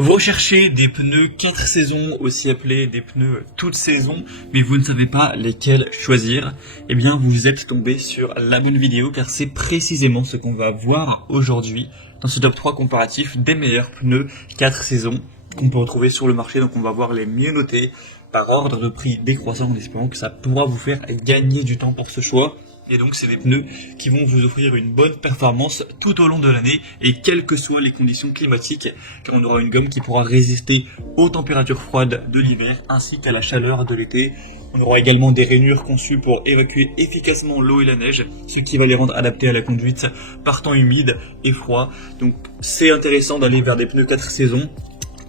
Vous recherchez des pneus 4 saisons, aussi appelés des pneus toute saison, mais vous ne savez pas lesquels choisir. Eh bien, vous êtes tombé sur la bonne vidéo car c'est précisément ce qu'on va voir aujourd'hui dans ce top 3 comparatif des meilleurs pneus 4 saisons qu'on peut retrouver sur le marché. Donc on va voir les mieux notés par ordre de prix décroissant en espérant que ça pourra vous faire gagner du temps pour ce choix. Et donc c'est des pneus qui vont vous offrir une bonne performance tout au long de l'année et quelles que soient les conditions climatiques, car on aura une gomme qui pourra résister aux températures froides de l'hiver ainsi qu'à la chaleur de l'été. On aura également des rainures conçues pour évacuer efficacement l'eau et la neige, ce qui va les rendre adaptés à la conduite par temps humide et froid. Donc c'est intéressant d'aller vers des pneus 4 saisons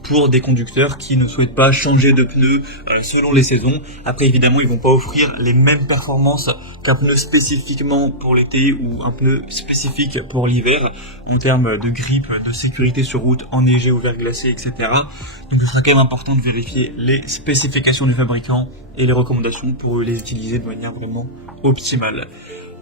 pour des conducteurs qui ne souhaitent pas changer de pneus selon les saisons. Après évidemment ils vont pas offrir les mêmes performances qu'un pneu spécifiquement pour l'été ou un pneu spécifique pour l'hiver en termes de grippe, de sécurité sur route, enneigé ou verglacé, etc. Donc il sera quand même important de vérifier les spécifications du fabricant et les recommandations pour les utiliser de manière vraiment optimale.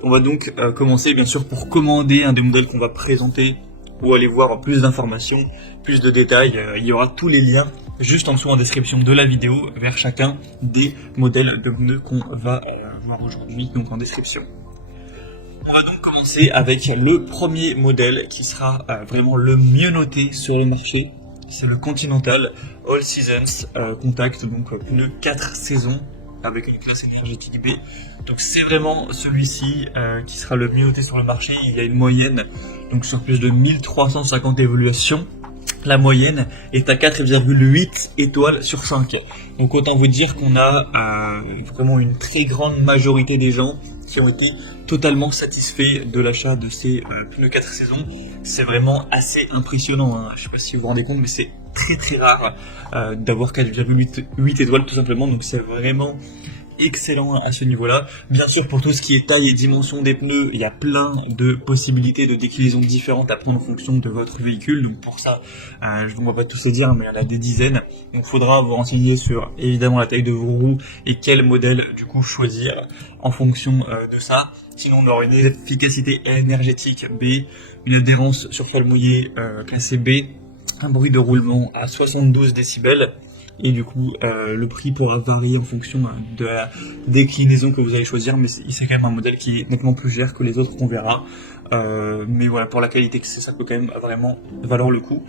On va donc commencer bien sûr pour commander un des modèles qu'on va présenter ou aller voir plus d'informations, plus de détails. Il y aura tous les liens juste en dessous en description de la vidéo vers chacun des modèles de pneus qu'on va voir aujourd'hui, donc en description. On va donc commencer avec le premier modèle qui sera vraiment le mieux noté sur le marché. C'est le Continental All Seasons Contact, donc pneu 4 saisons avec une classe énergétique B. Donc c'est vraiment celui-ci qui sera le mieux noté sur le marché. Il y a une moyenne donc sur plus de 1350 évaluations. La moyenne est à 4,8 étoiles sur 5. Donc autant vous dire qu'on a vraiment une très grande majorité des gens qui ont été totalement satisfaits de l'achat de ces pneus 4 saisons. C'est vraiment assez impressionnant, hein. Je ne sais pas si vous vous rendez compte, mais c'est très rare d'avoir 4,8 étoiles tout simplement. Donc c'est vraiment excellent à ce niveau-là. Bien sûr, pour tout ce qui est taille et dimension des pneus, il y a plein de possibilités de déclinaison différentes à prendre en fonction de votre véhicule. Donc pour ça, je ne vais pas tous les dire, mais il y en a des dizaines. Donc il faudra vous renseigner sur évidemment la taille de vos roues et quel modèle du coup choisir en fonction de ça. Sinon, on aura une efficacité énergétique B, une adhérence sur sol mouillé classée B, un bruit de roulement à 72 décibels. Et du coup, le prix pourra varier en fonction de la déclinaison que vous allez choisir, mais c'est quand même un modèle qui est nettement plus cher que les autres qu'on verra. Mais voilà, pour la qualité que c'est, ça peut quand même vraiment valoir le coup.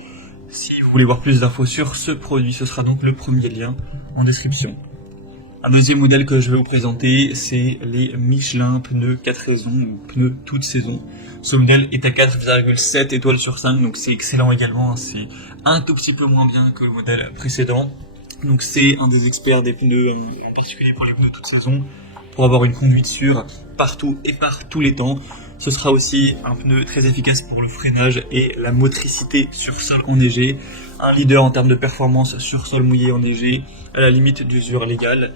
Si vous voulez voir plus d'infos sur ce produit, ce sera donc le premier lien en description. Un deuxième modèle que je vais vous présenter, c'est les Michelin pneus 4 saisons ou pneus toute saison. Ce modèle est à 4,7 étoiles sur 5, donc c'est excellent également. C'est un tout petit peu moins bien que le modèle précédent. Donc c'est un des experts des pneus, en particulier pour les pneus toute saison, pour avoir une conduite sûre partout et par tous les temps. Ce sera aussi un pneu très efficace pour le freinage et la motricité sur sol enneigé. Un leader en termes de performance sur sol mouillé enneigé, à la limite d'usure légale.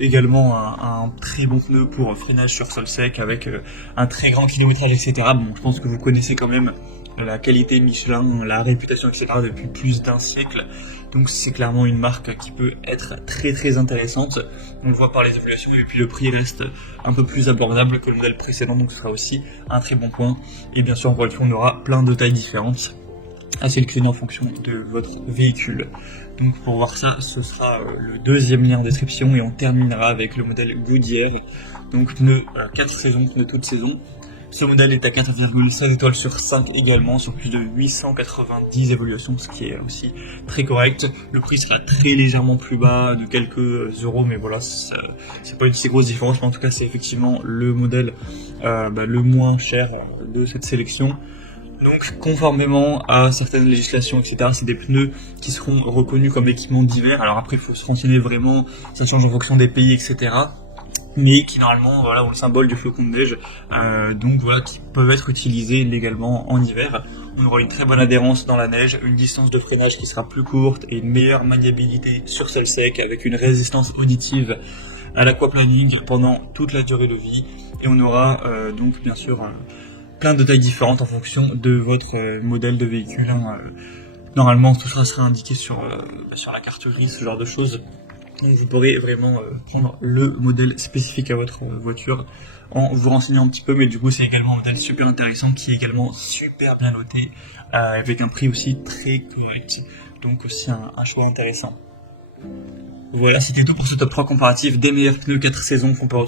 Également un très bon pneu pour freinage sur sol sec avec un très grand kilométrage, etc. Bon, je pense que vous connaissez quand même la qualité Michelin, la réputation, etc. depuis plus d'un siècle. Donc c'est clairement une marque qui peut être très intéressante. On le voit par les évaluations et puis le prix reste un peu plus abordable que le modèle précédent, donc ce sera aussi un très bon point. Et bien sûr, encore une fois, on aura plein de tailles différentes à sélectionner en fonction de votre véhicule. Donc pour voir ça, ce sera le deuxième lien en description et on terminera avec le modèle Goodyear. Donc pneu 4 saisons, pneu toute saison. Ce modèle est à 4,16 étoiles sur 5 également, sur plus de 890 évaluations, ce qui est aussi très correct. Le prix sera très légèrement plus bas, de quelques euros, mais voilà, c'est pas une si grosse différence, mais en tout cas c'est effectivement le modèle le moins cher de cette sélection. Donc conformément à certaines législations, etc., c'est des pneus qui seront reconnus comme équipement d'hiver. Alors après il faut se renseigner vraiment, ça change en fonction des pays, etc., mais qui normalement voilà, ont le symbole du flocon de neige, donc voilà, qui peuvent être utilisés légalement en hiver. On aura une très bonne adhérence dans la neige, une distance de freinage qui sera plus courte et une meilleure maniabilité sur sol sec avec une résistance auditive à l'aquaplaning pendant toute la durée de vie. Et on aura donc bien sûr plein de tailles différentes en fonction de votre modèle de véhicule. Normalement tout ça sera indiqué sur la carte grise, ce genre de choses. Donc vous pourrez vraiment prendre le modèle spécifique à votre voiture en vous renseignant un petit peu, mais du coup c'est également un modèle super intéressant qui est également super bien noté avec un prix aussi très correct. donc aussi un choix intéressant. Voilà, c'était tout pour ce top 3 comparatif des meilleurs pneus 4 saisons qu'on peut retrouver.